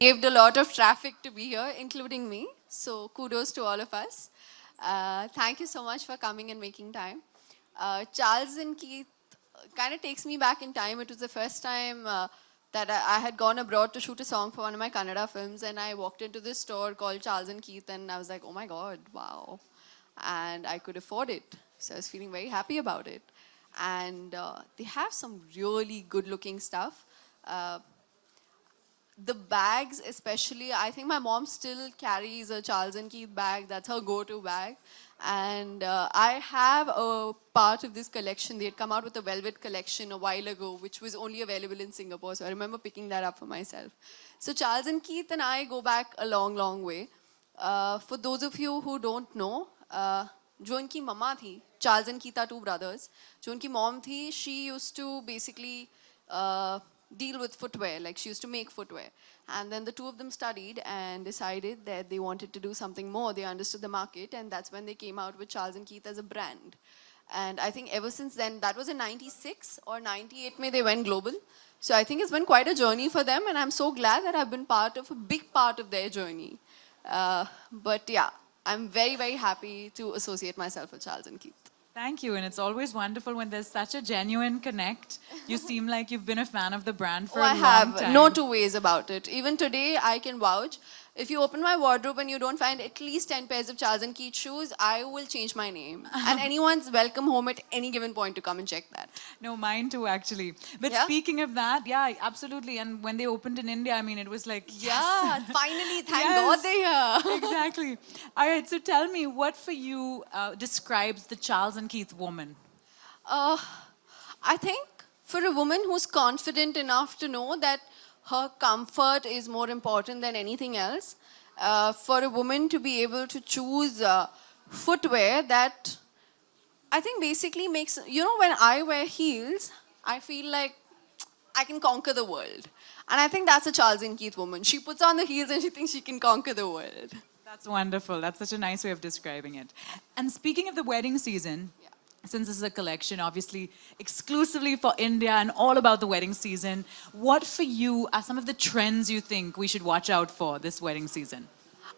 Saved a lot of traffic to be here, including me. So kudos to all of us. Thank you so much for coming and making time. Charles and Keith kind of takes me back in time. It was the first time that I had gone abroad to shoot a song for one of my Kannada films, and I walked into this store called Charles and Keith, and I was like, oh my God, wow. And I could afford it. So I was feeling very happy about it. And they have some really good looking stuff. Uh, the bags especially, I think my mom still carries a Charles and Keith bag. That's her go-to bag. And I have a part of this collection. They had come out with a velvet collection a while ago, which was only available in Singapore. So I remember picking that up for myself. So Charles and Keith and I go back a long, long way. For those of you who don't know, जो इनकी मम्मा थी, Charles and Keith are two brothers. जो उनकी mom थी, she used to basically deal with footwear. Like she used to make footwear. And then the two of them studied and decided that they wanted to do something more. They understood the market, and that's when they came out with Charles and Keith as a brand. And I think ever since then, that was in 96 or 98 may they went global. So I think it's been quite a journey for them, and I'm so glad that I've been part of a big part of their journey. But yeah, I'm very, very happy to associate myself with Charles and Keith. Thank you, and it's always wonderful when there's such a genuine connect. You seem like you've been a fan of the brand for a long time. I have no two ways about it. Even today, I can vouch. If you open my wardrobe and you don't find at least 10 pairs of Charles and Keith shoes, I will change my name. And anyone's welcome home at any given point to come and check that. No, mine too, actually. But Yeah? speaking of that, yeah, absolutely. And when they opened in India, I mean, it was like, Yeah, finally, thank Yes. God they're here. Exactly. All right, so tell me, what for you describes the Charles and Keith woman? I think for a woman who's confident enough to know that her comfort is more important than anything else, for a woman to be able to choose footwear that I think basically makes, you know, when I wear heels, I feel like I can conquer the world. And I think that's a Charles and Keith woman. She puts on the heels and she thinks she can conquer the world. That's wonderful. That's such a nice way of describing it. And speaking of the wedding season, since this is a collection, obviously exclusively for India and all about the wedding season, what for you are some of the trends you think we should watch out for this wedding season?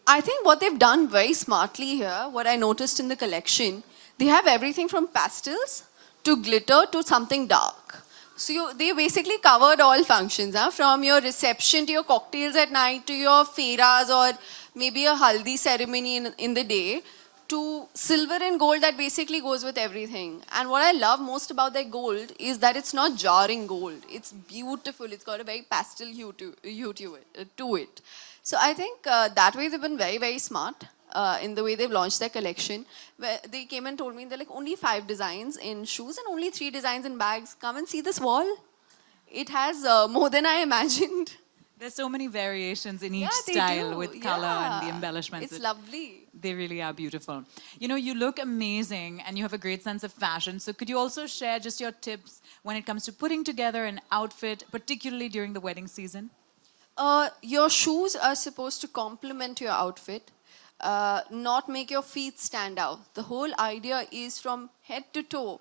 I think what they've done very smartly here, what I noticed in the collection, they have everything from pastels to glitter to something dark. So they basically covered all functions, from your reception to your cocktails at night to your fairas or maybe a haldi ceremony in the day, to silver and gold that basically goes with everything. And what I love most about their gold is that it's not jarring gold. It's beautiful. It's got a very pastel hue to it. So I think that way they've been very, very smart in the way they've launched their collection. Where they came and told me they're like only 5 designs in shoes and only 3 designs in bags. Come and see this wall. It has more than I imagined. There's so many variations in each Yeah, they style do. with color and the Yeah. embellishments. It's lovely. They really are beautiful. You know, you look amazing and you have a great sense of fashion. So could you also share just your tips when it comes to putting together an outfit, particularly during the wedding season? Your shoes are supposed to complement your outfit, not make your feet stand out. The whole idea is from head to toe.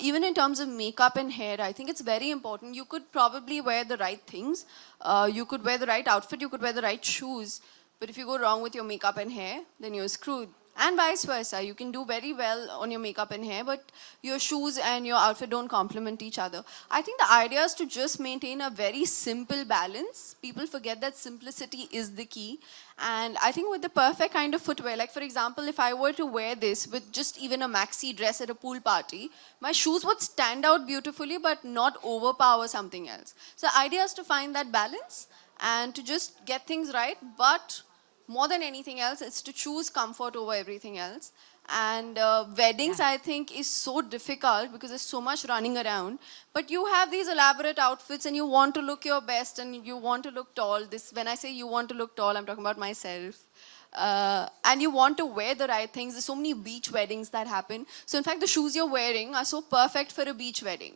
Even in terms of makeup and hair, I think it's very important. You could probably wear the right things. You could wear the right outfit. You could wear the right shoes. But if you go wrong with your makeup and hair, then you're screwed. And vice versa. You can do very well on your makeup and hair, but your shoes and your outfit don't complement each other. I think the idea is to just maintain a very simple balance. People forget that simplicity is the key. And I think with the perfect kind of footwear, like for example, if I were to wear this with just even a maxi dress at a pool party, my shoes would stand out beautifully but not overpower something else. So the idea is to find that balance and to just get things right, but more than anything else, it's to choose comfort over everything else. And weddings, I think, is so difficult because there's so much running around. But you have these elaborate outfits and you want to look your best and you want to look tall. This, when I say you want to look tall, I'm talking about myself. And you want to wear the right things. There's so many beach weddings that happen. So in fact, the shoes you're wearing are so perfect for a beach wedding.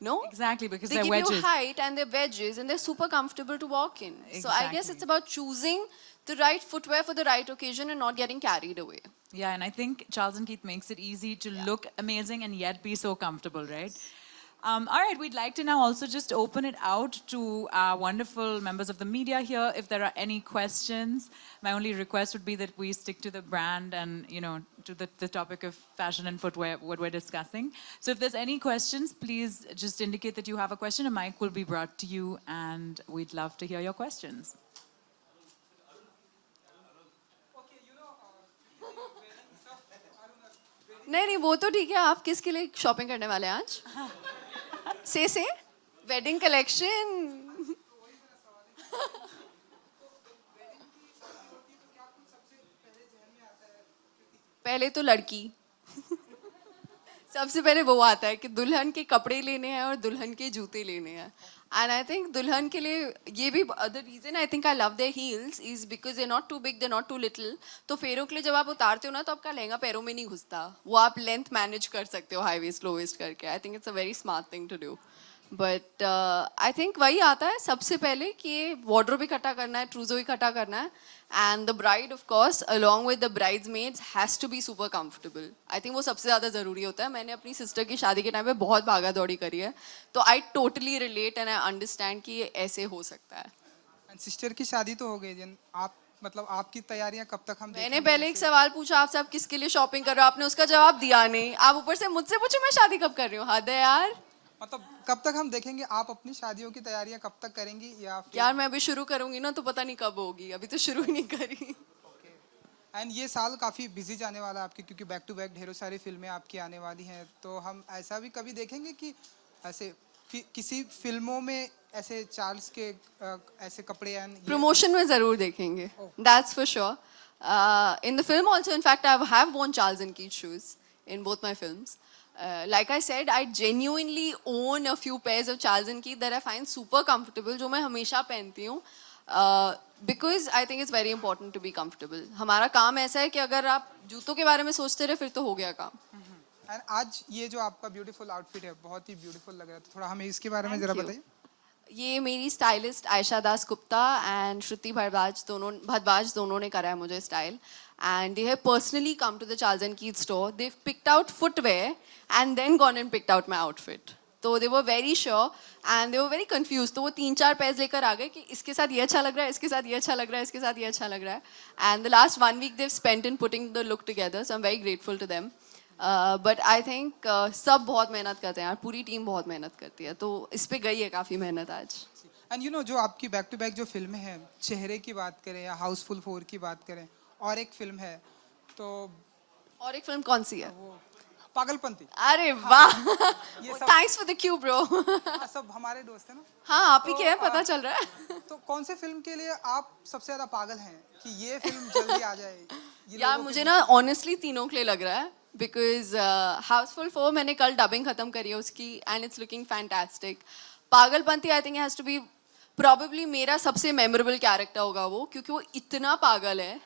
No? Exactly, because They they're give wedges. you height and they're wedges and they're super comfortable to walk in. So I guess Exactly. it's about choosing the right footwear for the right occasion and not getting carried away. Yeah, and I think Charles and Keith makes it easy to look amazing and yet be so comfortable, right? All right, we'd like to now also just open it out to our wonderful members of the media here. If there are any questions, my only request would be that we stick to the brand and, you know, to the topic of fashion and footwear, what we're discussing. So if there's any questions, please just indicate that you have a question. A mic will be brought to you, and we'd love to hear your questions. नहीं नहीं वो तो ठीक है आप किसके लिए shopping करने वाले हैं आज से वेडिंग कलेक्शन पहले तो लड़की सबसे पहले वो आता है कि दुल्हन के कपड़े लेने हैं और दुल्हन के जूते लेने हैं एंड आई थिंक दुल्हन के लिए ये भी the reason I think I love their heels is because they not too big they not too little तो फेरों के लिए जब आप उतारते हो ना तो आपका लहंगा पैरों में नहीं घुसता वो आप लेंथ मैनेज कर सकते हो हाई वेस्ट लो वेस्ट करके I think it's a very smart thing to do but I think वही आता है सबसे पहले कि वार्डरोब इकट्ठा करना है ट्रूजो इकट्ठा करना है and the bride of course along with the bridesmaids has to be super comfortable I think वो सबसे ज़्यादा ज़रूरी होता है मैंने अपनी सिस्टर की शादी के टाइम पे बहुत भागा दौड़ी करी है तो I totally relate and I understand कि ये ऐसे हो सकता है सिस्टर की शादी तो हो गई जन आप मतलब आपकी तैयारियां कब तक हम मैंने पहले एक सवाल पूछा आपसे आप किसके लिए शॉपिंग कर रहे हो आपने उसका जवाब दिया नहीं आप ऊपर से मुझसे पूछो मैं शादी कब कर रही हूँ हद है यार मतलब कब तक हम देखेंगे आप अपनी शादियों की तैयारियां कब तक करेंगी या फिर यार मैं अभी शुरू करूंगी ना तो पता नहीं कब होगी अभी तो शुरू ही नहीं करी एंड ये साल काफ़ी बिजी जाने वाला है आपकी क्योंकि बैक टू बैक ढेरों सारी फिल्में आपकी आने वाली हैं तो हम ऐसा भी कभी देखेंगे कि ऐसे किसी फिल्मों में ऐसे चार्ल्स के ऐसे कपड़े एंड प्रमोशन में जरूर देखेंगे that's for sure in the film also in fact I have worn Charles and Keith shoes in both my films like I said I genuinely own a few pairs of Charles and Keith that I find super comfortable जो मैं हमेशा पहनती हूँ because I think it's very important to be comfortable हमारा काम ऐसा है कि अगर आप जूतों के बारे में सोचते रहे फिर तो हो गया काम एंड आज ये जो आपका ब्यूटीफुल आउटफिट है बहुत ही ब्यूटीफुल लग रहा है तो थोड़ा हमें इसके बारे में जरा बताइए ये मेरी स्टाइलिस्ट आयशा दास गुप्ता एंड श्रुति भारद्वाज दोनों ने करा है मुझे style and they have personally come to the Charles and Keith store. They've picked out footwear and then gone and picked out my outfit. तो they were very sure and they were very confused. तो वो 3-4 पैस लेकर आ गए कि इसके साथ ये अच्छा लग रहा है, इसके साथ ये अच्छा लग रहा है, इसके साथ ये अच्छा लग रहा है. And the last 1 week they've spent in putting the look together. So I'm very grateful to them. But I think सब बहुत मेहनत करते हैं यार, पूरी टीम बहुत मेहनत करती है. तो इस पे गई है काफ़ी मेहनत आज. एंड यू नो जो आपकी बैक टू बैक जो फिल्में हैं चेहरे की बात करें या हाउसफुल 4 की बात करें और एक फिल्म है तो और एक फिल्म कौन सी है पागलपंती अरे वाह thanks for the Q bro सब हमारे दोस्त हैं ना हाँ आप ही के हैं पता चल रहा है तो कौन से फिल्म के लिए आप सबसे ज्यादा पागल हैं कि ये फिल्म जल्दी आ जाए यार मुझे ना ऑनेस्टली तीनों के लिए लग रहा है बिकॉज हाउसफुल 4 मैंने कल डबिंग खत्म करी है उसकी and it's looking fantastic Pagalpanti I think has to be probably मेरा सबसे मेमोरेबल कैरेक्टर होगा वो क्योंकि वो इतना पागल है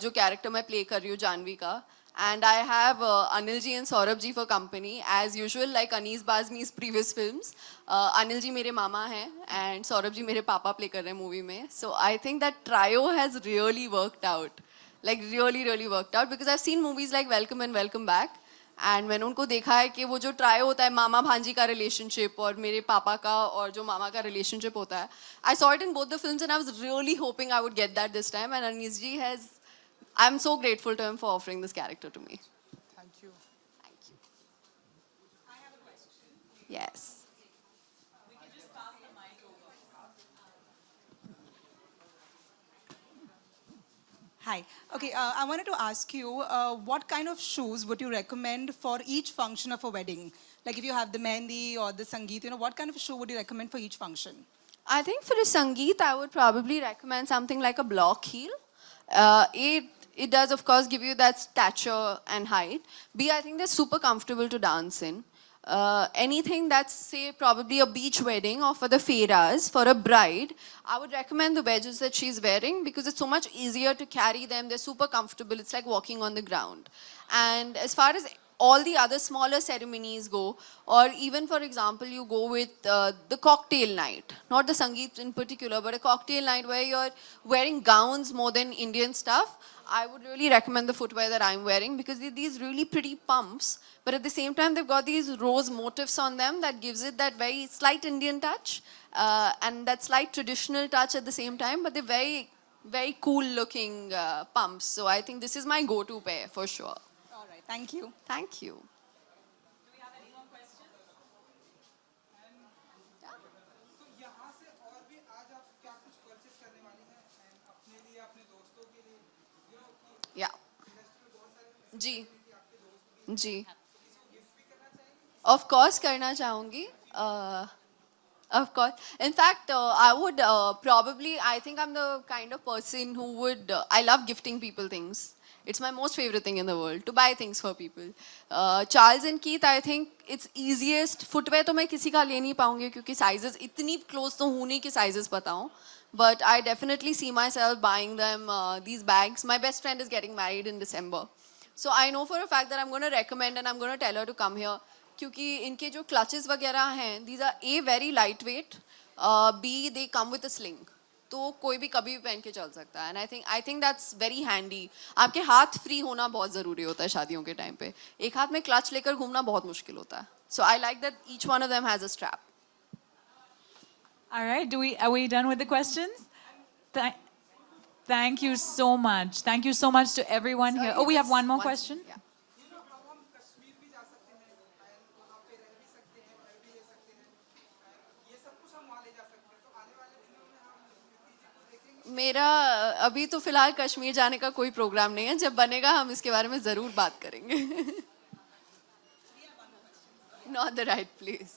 जो कैरेक्टर मैं प्ले कर रही हूँ जानवी का and I have Anil ji and Saurabh ji for company as usual like Anees Bazmee's previous films Anil ji मेरे मामा हैं एंड सौरभ जी मेरे पापा प्ले कर रहे हैं मूवी में so I think that trio has really worked out like really worked out because I seen movies like Welcome and Welcome Back and मैंने उनको देखा है कि वो जो ट्राई होता है मामा भांजी का रिलेशनशिप और मेरे पापा का और जो मामा का रिलेशनशिप होता है I saw it in both the films and I was really hoping I would get that this time and Anees ji has I am so grateful to him for offering this character to me thank you yes Hi. Okay, I wanted to ask you, what kind of shoes would you recommend for each function of a wedding? Like if you have the mehndi or the sangeet, you know, what kind of shoe would you recommend for each function? I think for a sangeet, I would probably recommend something like a block heel. It does, of course, give you that stature and height. B, I think they're super comfortable to dance in. Anything that's, say, probably a beach wedding or for the fairas, for a bride, I would recommend the wedges that she's wearing because it's so much easier to carry them. They're super comfortable. It's like walking on the ground. And as far as all the other smaller ceremonies go, or even, for example, you go with the cocktail night, not the sangeet in particular, but a cocktail night where you're wearing gowns more than Indian stuff, I would really recommend the footwear that I'm wearing because they're these really pretty pumps, but at the same time they've got these rose motifs on them that gives it that very slight Indian touch and that slight traditional touch at the same time, but they're very, very cool looking pumps. So I think this is my go-to pair for sure. All right, thank you. Thank you. तो यहाँ से और भी आज आप क्या कुछ purchase करने वाली हैं and अपने लिए अपने दोस्तों के लिए you know कि Yeah. इंडस्ट्री में बहुत सारे जी आपके दोस्त भी जी किसी को गिफ्ट भी करना चाहेंगे of course करना चाहूँगी of course. In fact, I would probably, I think I'm the kind of person who would, I love gifting people things. It's my most favorite thing in the world, to buy things for people. Charles and Keith, I think it's easiest. Footwear तो मैं किसी का ले नहीं पाऊँगी क्योंकि sizes इतनी close तो हूँ नहीं कि sizes पता हूँ. But I definitely see myself buying them these bags. My best friend is getting married in December. So I know for a fact that I'm going to recommend and I'm going to tell her to come here. क्योंकि इनके जो clutches वगैरह हैं, these are A, very lightweight, B, they come with a sling. तो कोई भी कभी भी पहन के चल सकता है. And I think that's very handy. आपके हाथ free होना बहुत ज़रूरी होता है शादियों के टाइम पे. एक हाथ में clutch लेकर घूमना बहुत मुश्किल होता है. So I like that each one of them has a strap. All right, are we done with the questions? Thank you so much. Thank you so much to everyone here. Oh, we have one more question. Yeah. अब हम कश्मीर भी जा सकते हैं and वहाँ पे रह भी सकते हैं घर भी ले सकते हैं and ये सब कुछ हम वहाँ ले जा सकते हैं तो आने वाले दिनों में हम कीर्ति जी को देखेंगे मेरा अभी तो फिलहाल कश्मीर जाने का कोई प्रोग्राम नहीं है. जब बनेगा हम इसके बारे में जरूर बात करेंगे. Not the right place.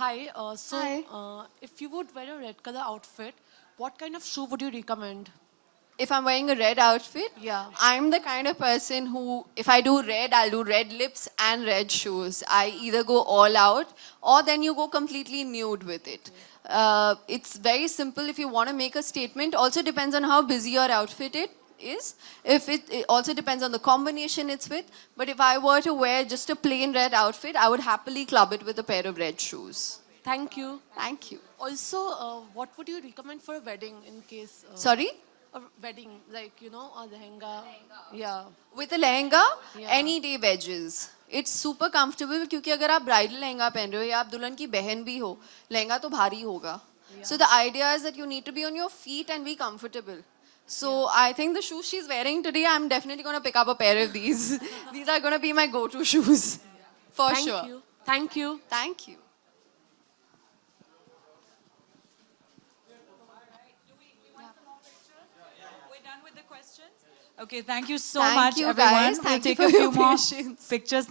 Hi, Hi. if you would wear a red color outfit, what kind of shoe would you recommend? If I'm wearing a red outfit, Yeah. I'm the kind of person who, if I do red, I'll do red lips and red shoes. I either go all out or then you go completely nude with it. It's very simple if you want to make a statement. Also depends on how busy your outfit is. It also depends on the combination it's with. But if I were to wear just a plain red outfit, I would happily club it with a pair of red shoes. Thank you. Thank you. Also, what would you recommend for a wedding in case? Sorry? A wedding, like, you know, a lehenga. Yeah. With a lehenga, Yeah. any day wedges. It's super comfortable क्योंकि अगर आप bridal lehenga पहन रहे हो या आप दुल्हन की बहन भी हो, लहंगा तो भारी होगा. So the idea is that you need to be on your feet and be comfortable. So I think the shoes she's wearing today, I'm definitely going to pick up a pair of these. These are going to be my go-to shoes. For Thank sure. you. Thank you. Thank you. We're done with the questions. Okay, thank you so Thank much, you, everyone. guys. We'll Thank you take for a few your more patience. pictures.